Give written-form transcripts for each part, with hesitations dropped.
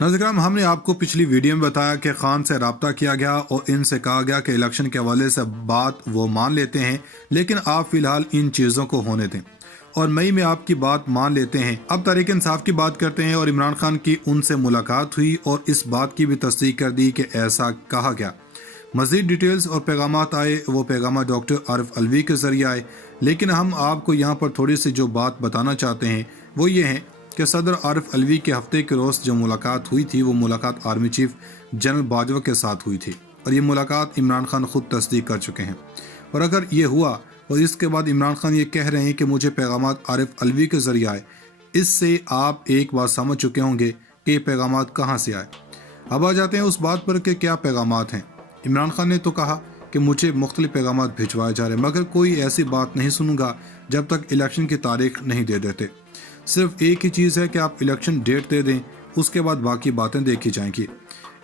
नाज़रीन, हमने आपको पिछली वीडियो में बताया कि खान से रब्ता किया गया और इनसे कहा गया कि इलेक्शन के हवाले से बात वो मान लेते हैं, लेकिन आप फिलहाल इन चीज़ों को होने दें और मई में आपकी बात मान लेते हैं। अब तहरीक इंसाफ की बात करते हैं और इमरान खान की उनसे मुलाकात हुई और इस बात की भी तस्दीक कर दी कि ऐसा कहा गया। मज़ीद डिटेल्स और पैगामात आए, वो पैगाम डॉक्टर आरिफ अलवी के ज़रिए आए, लेकिन हम आपको यहाँ पर थोड़ी सी जो बात बताना चाहते हैं वो ये है कि सदर आरिफ अलवी के हफ्ते के रोज़ जो मुलाकात हुई थी वो मुलाकात आर्मी चीफ जनरल बाजवा के साथ हुई थी और ये मुलाकात इमरान खान खुद तस्दीक कर चुके हैं। और अगर ये हुआ और इसके बाद इमरान खान ये कह रहे हैं कि मुझे पैगामात आरिफ अलवी के ज़रिए आए, इससे आप एक बात समझ चुके होंगे कि ये पैगामात कहाँ से आए। अब आ जाते हैं उस बात पर कि क्या पैगामात हैं। इमरान खान ने तो कहा कि मुझे मुख्तलिफ पैगामात भिजवाए जा रहे, मगर कोई ऐसी बात नहीं सुनूंगा जब तक इलेक्शन की तारीख नहीं दे देते। सिर्फ एक ही चीज़ है कि आप इलेक्शन डेट दे दें, उसके बाद बाकी बातें देखी जाएंगी।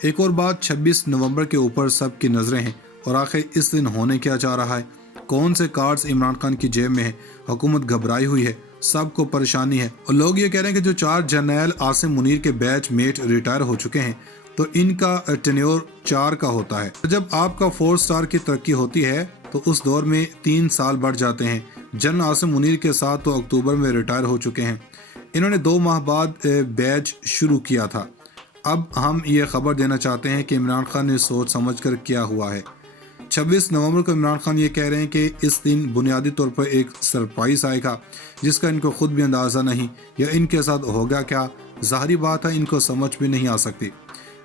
एक और बात, 26 नवंबर के ऊपर सबकी नज़रें हैं और आखिर इस दिन होने क्या जा रहा है, कौन से कार्ड्स इमरान खान की जेब में है। हुकूमत घबराई हुई है, सबको परेशानी है और लोग ये कह रहे हैं कि जो 4 जर्नैल आसिम मुनीर के बैच मेट रिटायर हो चुके हैं तो इनका टेन्योर 4 का होता है। जब आपका 4 स्टार की तरक्की होती है तो उस दौर में 3 साल बढ़ जाते हैं। जनरल आसिम मुनीर के साथ तो अक्टूबर में रिटायर हो चुके हैं, इन्होंने 2 माह बाद बैच शुरू किया था। अब हम ये खबर देना चाहते हैं कि इमरान खान ने सोच समझ कर किया हुआ है। 26 नवंबर को इमरान खान ये कह रहे हैं कि इस दिन बुनियादी तौर पर एक सरप्राइज़ आएगा जिसका इनको खुद भी अंदाज़ा नहीं, या इनके साथ होगा क्या, ज़ाहिरी बात है इनको समझ भी नहीं आ सकती।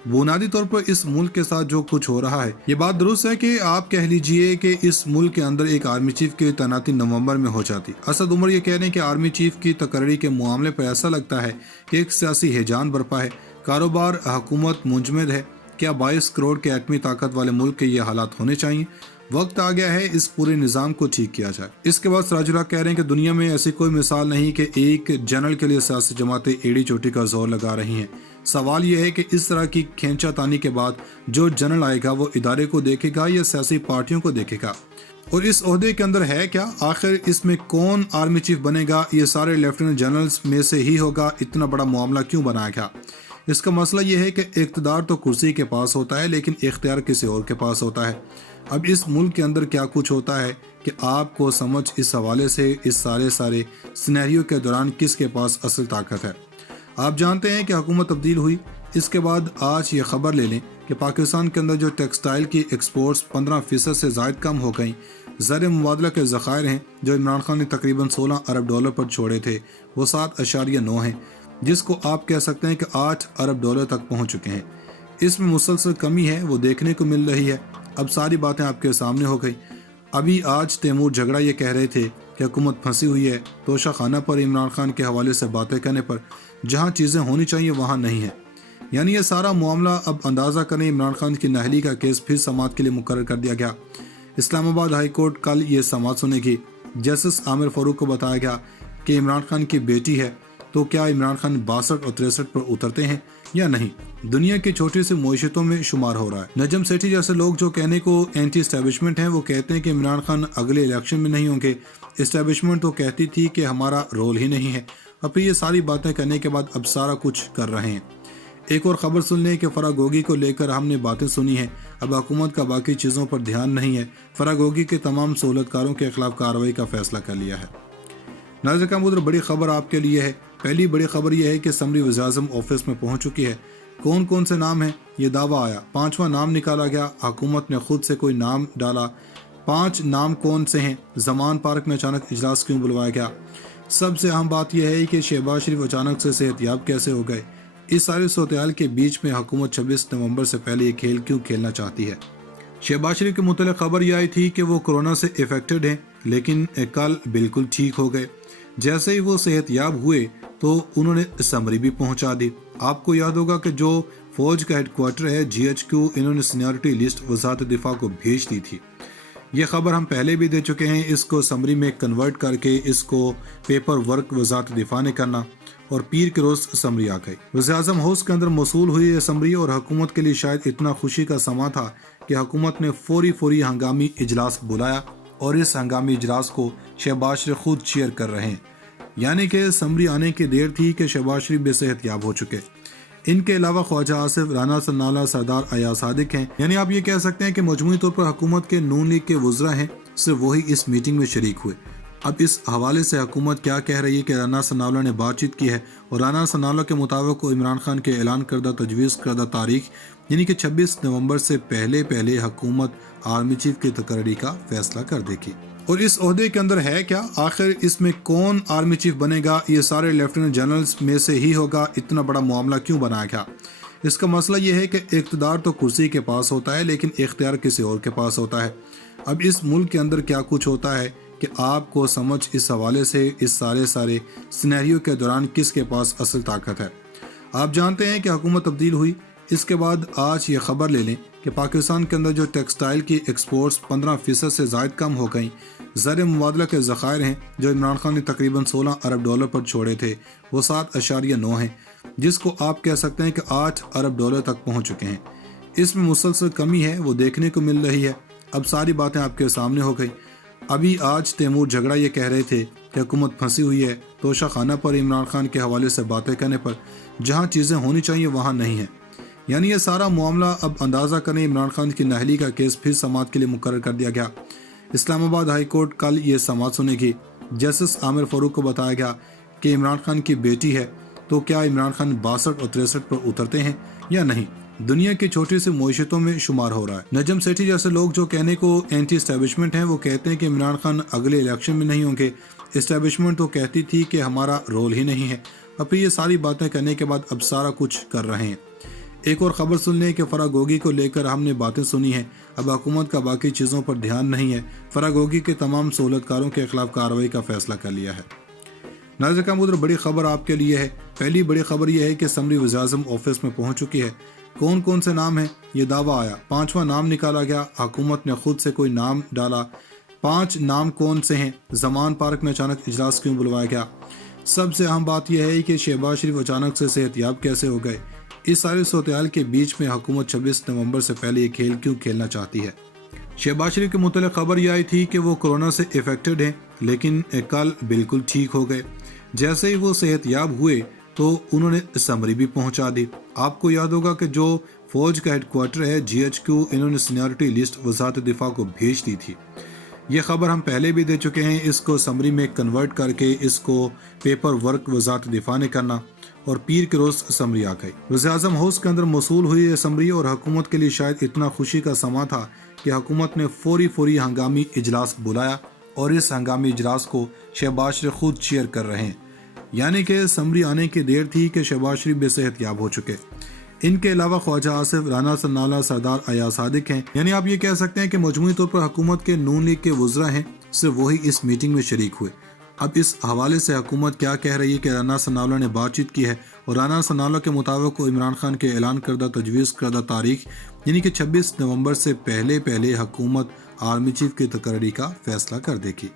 बुनियादी तौर पर इस मुल्क के साथ जो कुछ हो रहा है, ये बात दुरुस्त है कि आप कह लीजिए कि इस मुल्क के अंदर एक आर्मी चीफ की तैनाती नवंबर में हो जाती। असद उमर ये कह रहे हैं कि आर्मी चीफ की तकर्री के मामले पर ऐसा लगता है कि एक सियासी हिजान बरपा है, कारोबार हुकूमत मुंजमद है। क्या 22 करोड़ के एटमी ताकत वाले मुल्क के ये हालात होने चाहिए? वक्त आ गया है इस पूरे निज़ाम को ठीक किया जाए। इसके बाद सराजुल्लाह कह रहे हैं कि दुनिया में ऐसी कोई मिसाल नहीं कि एक जनरल के लिए सियासी जमातें एड़ी चोटी का जोर लगा रही हैं। सवाल यह है कि इस तरह की खींचातानी के बाद जो जनरल आएगा वो इदारे को देखेगा या सियासी पार्टियों को देखेगा, और इस ओहदे के अंदर है क्या, आखिर इसमें कौन आर्मी चीफ बनेगा, ये सारे लेफ्टिनेंट जनरल्स में से ही होगा। इतना बड़ा मामला क्यों बनाया गया? इसका मसला यह है कि इक़्तिदार तो कुर्सी के पास होता है लेकिन इख्तियार किसी और के पास होता है। अब इस मुल्क के अंदर क्या कुछ होता है कि आपको समझ इस हवाले से इस सारे सिनेरियो के दौरान किसके पास असल ताकत है। आप जानते हैं कि हुकूमत तब्दील हुई, इसके बाद आज ये खबर ले लें कि पाकिस्तान के अंदर जो टेक्सटाइल की एक्सपोर्ट्स 15% से ज़ायद कम हो गई। ज़र मुबादला के ज़खायर हैं जो इमरान खान ने तकरीबन 16 अरब डॉलर पर छोड़े थे वो 7.9 हैं, जिसको आप कह सकते हैं कि 8 अरब डॉलर तक पहुंच चुके हैं। इसमें मुसलसल कमी है वो देखने को मिल रही है। अब सारी बातें आपके सामने हो गई। अभी आज तैमूर झगड़ा ये कह रहे थे कि हुकूमत फंसी हुई है तोशा खाना पर इमरान खान के हवाले से बातें करने पर, जहाँ चीज़ें होनी चाहिए वहाँ नहीं है। यानी ये सारा मामला, अब अंदाज़ा करें, इमरान खान की नाअहली का केस फिर समाअत के लिए मुकर्रर कर दिया गया। इस्लामाबाद हाई कोर्ट कल ये समाअत सुनेगी। जस्टिस आमिर फारूक को बताया गया कि इमरान खान की बेटी है तो क्या इमरान खान 62 और 63 पर उतरते हैं या नहीं, दुनिया की छोटी सी मईशतों में शुमार हो रहा है। नजम सेठी जैसे लोग जो कहने को एंटी एस्टेब्लिशमेंट हैं वो कहते हैं कि इमरान खान अगले इलेक्शन में नहीं होंगे। एस्टेब्लिशमेंट तो कहती थी कि हमारा रोल ही नहीं है, और फिर ये सारी बातें करने के बाद अब सारा कुछ कर रहे हैं। एक और ख़बर सुन लें कि फरागोगी को लेकर हमने बातें सुनी हैं, अब हुकूमत का बाकी चीज़ों पर ध्यान नहीं है। फरागोगी के तमाम सहूलतकारों के खिलाफ कार्रवाई का फैसला कर लिया है। नाज़रीन का मुद्र बड़ी खबर आपके लिए है। पहली बड़ी खबर यह है कि असम्बली वज़ीर-ए-आज़म ऑफिस में पहुंच चुकी है। कौन कौन से नाम हैं ये दावा आया, 5वां नाम निकाला गया, हुकूमत ने खुद से कोई नाम डाला। 5 नाम कौन से हैं? ज़मान पार्क में अचानक इजलास क्यों बुलवाया गया? सबसे अहम बात यह है कि शहबाज शरीफ अचानक से सेहतयाब कैसे हो गए? इस सारी सूरत-ए-हाल के बीच में हुकूमत 26 नवंबर से पहले ये खेल क्यों खेलना चाहती है? शहबाज शरीफ के मुतल्लिक़ खबर यह आई थी कि वो कोरोना से इफेक्टेड हैं, लेकिन कल बिल्कुल ठीक हो गए। जैसे ही वो सेहतयाब हुए तो उन्होंने समरी भी पहुंचा दी। आपको याद होगा कि जो फौज का हेडक्वार्टर है GHQ, इन्होंने सीनियरिटी लिस्ट वज़ारत दिफा को भेज दी थी। ये खबर हम पहले भी दे चुके हैं। इसको समरी में कन्वर्ट करके इसको पेपर वर्क वज़ारत दिफा ने करना, और पीर के रोज़ समरी आ गई। वज़ीर-ए-आज़म हाउस के अंदर मौसूल हुई ये समरी, और हुकूमत के लिए शायद इतना खुशी का समा था कि हुकूमत ने फौरी हंगामी इजलास बुलाया, और इस हंगामी इजलास को शहबाज शरीफ खुद चेयर कर रहे हैं। यानी कि समरी आने की देर थी कि शहबाज शरीफ बेसेहतयाब हो चुके। ان کے علاوہ خواجہ آصف، رانا ثناءاللہ، سردار ایاز صادق ہیں۔ یعنی آپ یہ کہہ سکتے ہیں کہ مجموعی طور پر حکومت کے نون لیگ کے وزراء ہیں، صرف وہی اس میٹنگ میں شریک ہوئے۔ اب اس حوالے سے حکومت کیا کہہ رہی ہے کہ رانا ثناءاللہ نے بات چیت کی ہے، اور رانا ثناءاللہ کے مطابق وہ عمران خان کے اعلان کردہ تجویز کردہ تاریخ یعنی کہ 26 نومبر سے پہلے حکومت آرمی چیف کی تقرری کا فیصلہ کر دے گی۔ اور اس عہدے کے اندر ہے کیا؟ آخر اس میں کون آرمی چیف بنے گا؟ یہ سارے لیفٹیننٹ جنرلز میں سے ہی ہوگا؟ اتنا بڑا معاملہ کیوں بنایا گیا؟ اس کا مسئلہ یہ ہے کہ اقتدار تو کرسی کے پاس ہوتا ہے، لیکن اختیار کسی اور کے پاس ہوتا ہے۔ اب اس ملک کے اندر کیا کچھ ہوتا ہے کہ آپ کو سمجھ اس حوالے سے اس سارے سینیریو کے دوران کس کے پاس اصل طاقت ہے۔ آپ جانتے ہیں کہ حکومت تبدیل ہوئی، اس کے بعد آج یہ خبر لے لیں کہ پاکستان کے اندر جو ٹیکسٹائل کی ایکسپورٹس 15% سے زائد کم ہو گئیں۔ زر مبادلہ کے ذخائر ہیں جو عمران خان نے تقریباً 16 ارب ڈالر پر چھوڑے تھے، وہ 7.9 ہیں، جس کو آپ کہہ سکتے ہیں کہ 8 ارب ڈالر تک پہنچ چکے ہیں۔ اس میں مسلسل کمی ہے، وہ دیکھنے کو مل رہی ہے۔ اب ساری باتیں آپ کے سامنے ہو گئی۔ ابھی آج تیمور جھگڑا یہ کہہ رہے تھے کہ حکومت پھنسی ہوئی ہے توشہ خانہ پر عمران خان کے حوالے سے باتیں کرنے پر، جہاں چیزیں ہونی چاہیے وہاں نہیں ہیں۔ یعنی یہ سارا معاملہ اب اندازہ کریں، عمران خان کی نااہلی کا کیس پھر سماعت کے لیے مقرر کر دیا گیا۔ اسلام آباد ہائی کورٹ کل یہ سماعت سنے گی۔ جسٹس عامر فاروق کو بتایا گیا کہ عمران خان کی بیٹی ہے، تو کیا عمران خان 62 اور 63 پر اترتے ہیں یا نہیں؟ دنیا کی چھوٹی سی معیشتوں میں شمار ہو رہا ہے۔ نجم سیٹھی جیسے لوگ جو کہنے کو اینٹی اسٹیبلشمنٹ ہیں، وہ کہتے ہیں کہ عمران خان اگلے الیکشن میں نہیں ہوں گے۔ اسٹیبلشمنٹ تو کہتی تھی کہ ہمارا رول ہی نہیں ہے، اور پھر یہ ساری باتیں کرنے کے بعد اب سارا کچھ کر رہے ہیں۔ ایک اور خبر سن لیں کہ فراگوگی کو لے کر ہم نے باتیں سنی ہیں، اب حکومت کا باقی چیزوں پر دھیان نہیں ہے۔ فراگوگی کے تمام سہولت کاروں کے خلاف کارروائی کا فیصلہ کر لیا ہے۔ ناظرین کرام، ادھر بڑی خبر آپ کے لیے ہے۔ پہلی بڑی خبر یہ ہے کہ اسمبلی وزیراعظم آفس میں پہنچ چکی ہے۔ کون کون سے نام ہیں یہ دعویٰ آیا، 5واں نام نکالا گیا، حکومت نے خود سے کوئی نام ڈالا۔ 5 نام کون سے ہیں؟ زمان پارک میں اچانک اجلاس کیوں بلوایا گیا؟ سب سے اہم بات یہ ہے کہ شہباز شریف اچانک سے صحت یاب کیسے ہو گئے؟ اس سارے صورتحال کے بیچ میں حکومت 26 نومبر سے پہلے یہ کھیل کیوں کھیلنا چاہتی ہے؟ شہباز شریف کے متعلق خبر یہ آئی تھی کہ وہ کورونا سے افیکٹڈ ہیں، لیکن کل بالکل ٹھیک ہو گئے۔ جیسے ہی وہ صحت یاب ہوئے تو انہوں نے سمری بھی پہنچا دی۔ آپ کو یاد ہوگا کہ جو فوج کا ہیڈ کوارٹر ہے GHQ، انہوں نے سینیورٹی لسٹ وزارت دفاع کو بھیج دی تھی۔ یہ خبر ہم پہلے بھی دے چکے ہیں، اس کو سمری میں کنورٹ کر کے اس کو پیپر ورک وزارت دفاع نے کرنا، اور پیر کے روز سمری آ گئی۔ وزیراعظم ہاؤس کے اندر موصول ہوئی یہ سمری، اور حکومت کے لیے شاید اتنا خوشی کا سما تھا کہ حکومت نے فوری ہنگامی اجلاس بلایا، اور اس ہنگامی اجلاس کو شہباز شریف خود چیئر کر رہے ہیں۔ یعنی کہ سمری آنے کی دیر تھی کہ شہباز شریف بے صحت یاب ہو چکے۔ ان کے علاوہ خواجہ آصف، رانا ثناءاللہ، سردار ایاز صادق ہیں۔ یعنی آپ یہ کہہ سکتے ہیں کہ مجموعی طور پر حکومت کے نون لیگ کے وزراء ہیں، صرف وہی اس میٹنگ میں شریک ہوئے۔ اب اس حوالے سے حکومت کیا کہہ رہی ہے کہ رانا ثناءاللہ نے بات چیت کی ہے، اور رانا ثناءاللہ کے مطابق وہ عمران خان کے اعلان کردہ تجویز کردہ تاریخ یعنی کہ 26 نومبر سے پہلے حکومت آرمی چیف کی تقرری کا فیصلہ کر دے گی۔